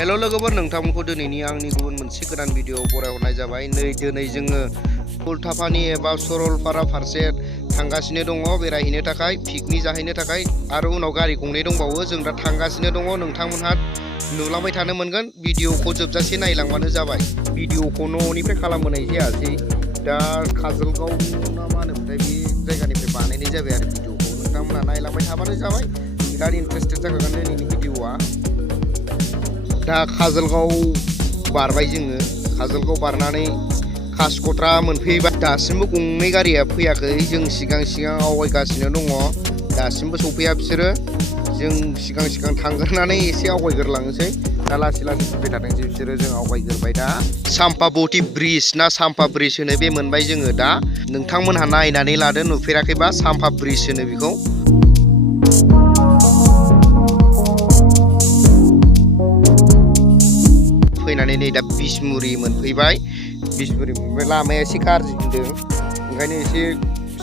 Hello लोगोफोर नोंथांमोनखौ दिनैनि आंनि गुबुन मोनसे गोदान भिडिअ बरायहरनाय जाबाय। दिनै जोङो उल्टा पानी एबा सरलपारा फारसे थांगासिनो दङ बेरायहैनो थाखाय, पिकनिक जाहैनो थाखाय आरो उनाव गारि गंनै दंबावो। जों दा थांगासिनो दङ, नोंथांमोनहा नुलांबाय थानो मोनगोन। भिडिअखौ जोबजासे नायलांबानो जाबाय। भिडिअखौ न'निफ्राय खालामबोनाय जायासै, दा काजलगाव ना मा होनोमोनथाय बे जायगानिफ्राय बानायनाय जाबाय आरो भिडिअखौ। नोंथांमोनहा नायलांबाय थाबानो जाबाय, बिराद इन्टारेस्टेड जाखागोन दिनैनि भिडिअआ। दा काजलगाव बारबाय जोङो, काजलगाव बारनानै कासकट्रा मोनफैबाय। दासिमबो गंनै गारिया फैयाखै, जों सिगां आवगायगासिनो दङ। दासिमबो सफैया बिसोरो। जों सिगां थांग्रोनानै एसे आवगायग्रोलांनोसै। दा लासै फैबाय थाथोंसै बिसोरो, जों आवगायग्रोबाय। दा साम्पाबति ब्रिज ना साम्पा ब्रिज होनो बे मोनबाय जोङो दा। नोंथांमोनहा नायनानै लादो, नुफेराखैबा साम्पा ब्रिज होनो बेखौ। फैनानै नै दा बिसमुरि मोनफैबाय। बिसमुरि मोनबाय, लामाया एसे गाज्रि होनदों, ओंखायनो एसे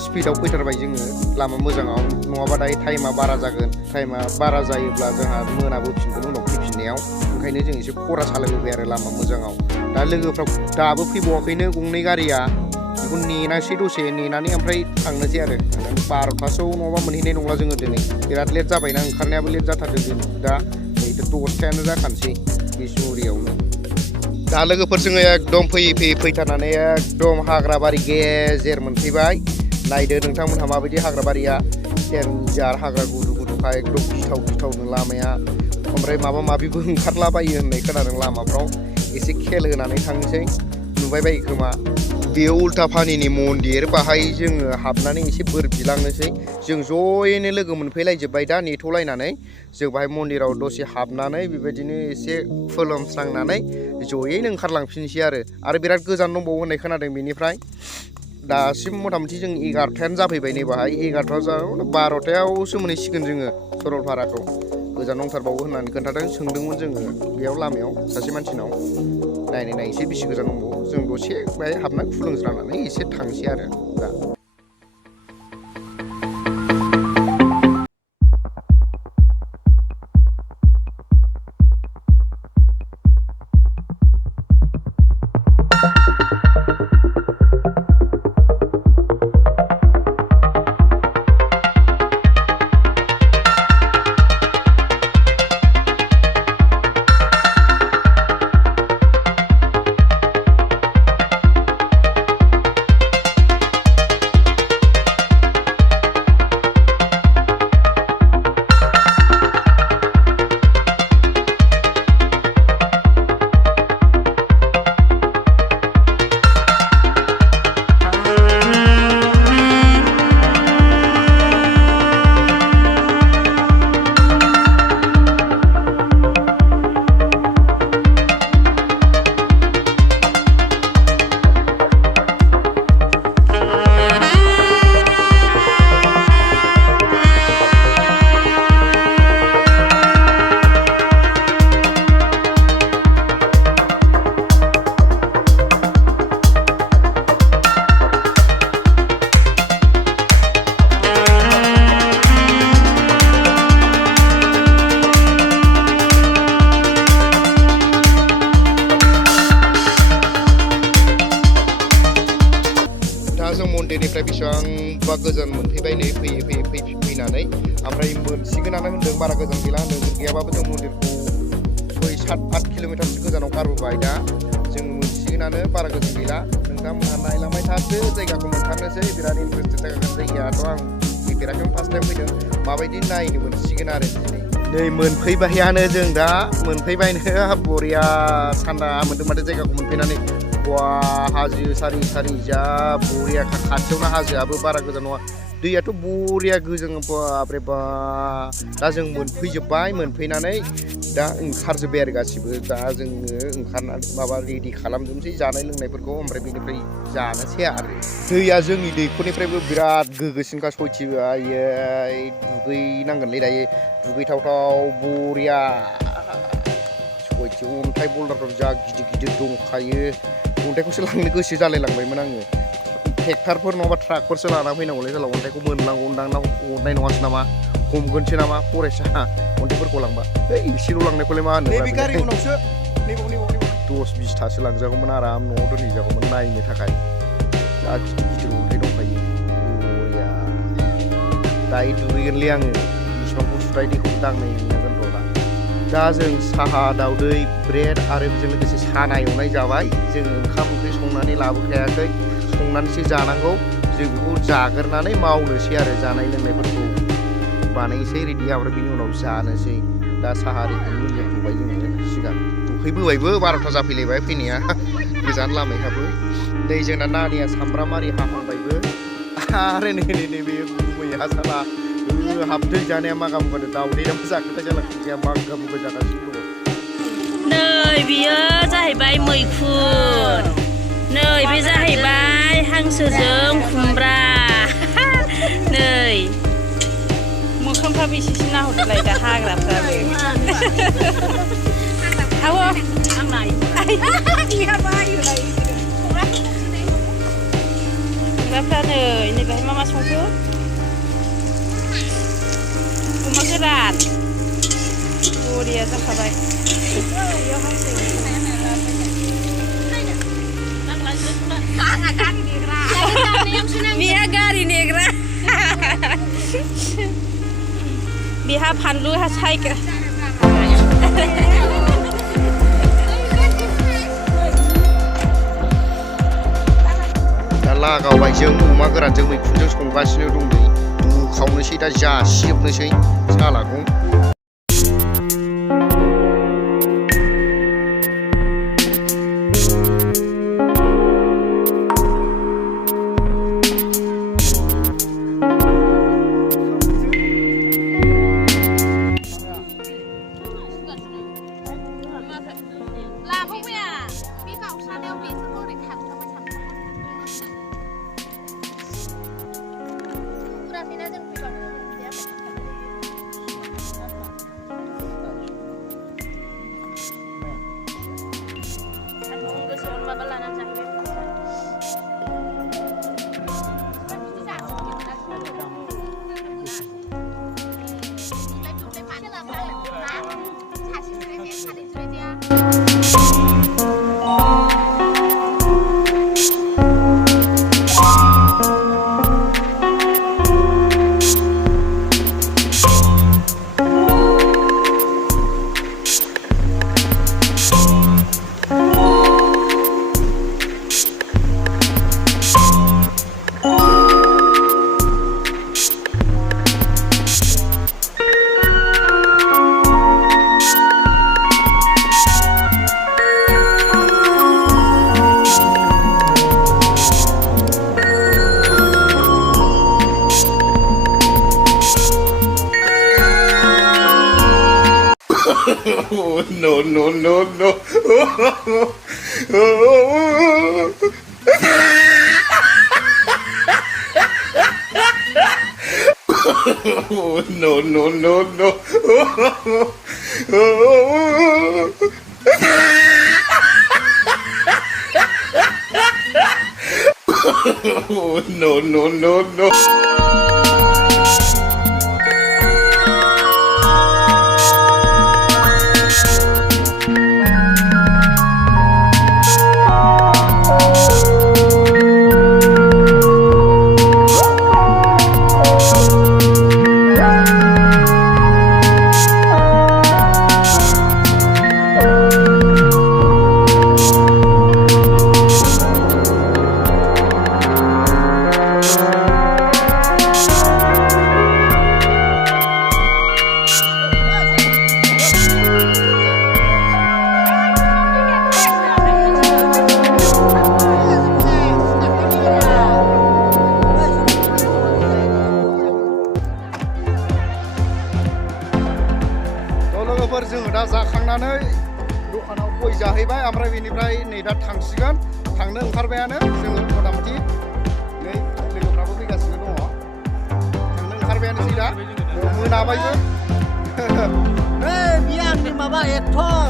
स्पिडआव फैथारबाय जोङो लामा मोजाङाव, नङाबा दायो टाइमा बारा जागोन। टाइमा बारा जायोब्ला जोंहा मोनाबोफिनगोन उनाव फैफिननायाव, ओंखायनो जों एसे खरा सालायबोबाय आरो लामा मोजाङाव। दा लोगोफ्रा दाबो फैबावाखैनो गंनै गारिया, बेखौ नेनांसै, दसे नेनानै ओमफ्राय थांनोसै आरो। 12थासोआव नङाबा मोनहैनाय नंला जोङो दिनै, बिराद लेट जाबायना, ओंखारनायाबो लेट जाथारदों जों। दा नै 10थायानो जाखानोसै बिसमुरियावनो। दा लोगोफोर जोङो एकदम फैयै फैथारनानै एकदम हाग्राबारि गेजेर मोनफैबाय। नायदो नोंथांमोनहा माबायदि हाग्राबारिया, देन्जार हाग्रा गुदुखा, एकदम गिथावनो लामाया। ओमफ्राय माबा माबिबो ओंखारलाबायो होननाय खोनादों लामाफ्राव, एसे खेल होनानै थांनोसै। नुबाय बायो खोमा, बेयो उल्टा पानिनि मन्दिर, बाहाय जोङो हाबनानै एसे बोर बिलांनोसै। जों ज'यैनो लोगो मोनफैलायजोब्बाय दा, नेथ'लायनानै जों बाहाय मन्दिराव दसे हाबनानै बेबायदिनो एसे खुलुमस्रांनानै ज'यैनो ओंखारलांफिनसै आरो बिराद गोजान दंबावो होननाय खोनादों बेनिफ्राय। दासिम मथा मथि जों 11थायानो जाफैबाय नै बाहाय, 11था 12थायावसो मोनहैसिगोन जोङो सरलपाराखौ। गोजान दंथारबावो होननानै खोन्थादों, सोंदोंमोन जोङो बेयाव लामायाव सासे मानसिनाव। नायनोसै बेसे गोजान दंबावो। जों दसे बाहाय हाबनानै खुलुमस्रांनानै एसे थांसै आरो दा। जों मन्दिरनिफ्राय बेसेबांबा गोजान मोनफैबाय नै, फैनानै ओमफ्राय मोनसिगोनानो होनदों, बारा गोजान गैला होनदों। जों गैयाबाबो जों मन्दिरखौ 7-8 किल'मिटारसो गोजानाव गारबोबाय। दा जों मोनसिगोनानो, बारा गोजान गैला। नोंथांमोनहा नायलांबाय थादो, जायगाखौ मोनथारनोसै। बिराद इन्टारेस्टेड जागोन जायगायाथ'। आं फैफेराखैमोन, फार्स्ट टाइम फैदों। माबायदि नायनो मोनसिगोन आरो दिनै। नै मोनफैबायानो, जों दा मोनफैबायनो। बरिया थान्दा मोनदों माथो जायगाखौ मोनफैनानै। बा हाजो सारि जा बरिया, खाथियावनो हाजोआबो, बारा गोजान नङा। दैयाथ' बरिया गोजों, बाब्रे बा। दा जों मोनफैजोब्बाय, मोनफैनानै दा ओंखारजोब्बाय आरो गासिबो। दा जोङो ओंखारनानै माबा रेडि खालामजोबनोसै जानाय लोंनायफोरखौ, ओमफ्राय बेनिफ्राय जानोसै आरो। दैया जोंनि दैखरनिफ्रायबो बिराद गोग्गोसिनखा, सयथिबो। आयै दुगैनांगोनलै दायो, दुगैथावथाव बरिया। सयथि अन्थाइ बल्दारफ्राव जा गिदिर दंखायो, अन्थाइखौसो लांनो गोसो जालायलांबायमोन आङो। ट्रेक्टरफोर नङाबा ट्राकफोरसो लाना फैनांगौलै, जेला अन्थाइखौ मोनलांगौदां ना हरनाय नङासो नामा। हमगोनसो नामा फरेस्टआ अन्थाइफोरखौ लांबा एसेल' लांनायखौलाय मा होनो नैबे गारि उनावसो नैबाव 10-20थासो लांजागौमोन आराम न'आव दोनहैजागौमोन नायनो थाखाय जा गिदिर अन्थाइ दंखायो बरिया दायो दुगैगोनलै आङो बेसेबां गुसु दैखौ दांनायनांगोन र' दा जों साहा दावदै ब्रेड आरो बेजों लोगोसे साना एवनाय जाबाय जों ओंखाम ओंख्रि संनानै लाबोखायाखै संनानैसो जानांगौ जों बेखौ जाग्रोनानै मावनोसै आरो जानाय लोंनायफोरखौ बानायनोसै रेडि ओमफ्राय बिनि उनाव जानोसै दा साहा आरिखौ लोंजोबबाय जोङो सिगां उखैबोबायबो 12था जाफैलायबाय फैनाया गोजान लामायाबो नै जोंना नानिया सामब्राम आरि हाहांबायबो आरो नै बे गुमैया साला हाबदै जानाया मा गामोन दावदैयाबो जाखोथाय जालांखाया मा गामोन जागासिनो दङ नै बियो जाहैबाय मैखुन नै बे जाहैबाय हांसोजों खुमब्रा नै मोखांफ्राबो एसेसो नाहरलाय दा हाग्राफ्राबो आब' आंना खुमब्राफ्रा नै नैबेहाय मा संखो अमा गोरान बरिया जाखाबाय बिहा गारि नेग्रा बिहा फानलु सायग्रा दा लागावबाय जों अमा गोरानजों मैखुनजों संगासिनो दं नै दुखावनोसै दा जासिजोबनोसै सालाखौ Oh, no. No. जोङो दा जाखांनानै दखानाव गय जाहैबाय ओमफ्राय बेनिफ्राय नै दा थांसिगोन थांनो ओंखारबायानो जोङो मथा-मथि नै लोगोफ्राबो फैगासिनो दङ थांनो ओंखारबायानोसै दा मोनाबायबो बियो आंनि माबा एक्टर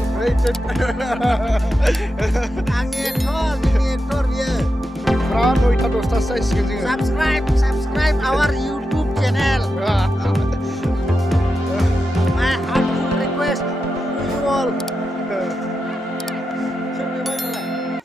आंनि एक्टर बियो फुरा 9टा 10टासो जासिगोन जोङो subscribe our YouTube channel best to you all.